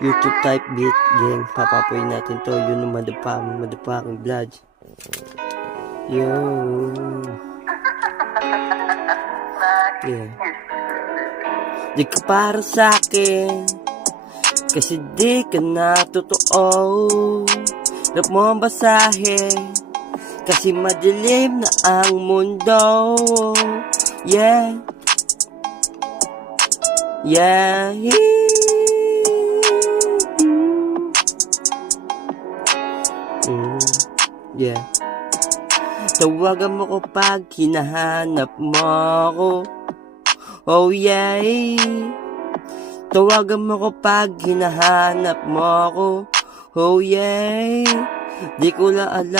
YouTube type beat, gang. Papapoy natin to. Yun yung madapaking vlog. Yun. Yeah. Di ka para sa'kin, kasi di ka na totoo. Rap mo ang basahin, kasi madilim na ang mundo. Yeah. Yeah. Yeah. Tawagan mo ko pag hinahanap mo ako. Oh yeah. Tawagan mo ko pag hinahanap mo ako. Oh yeah. Di ko lang alam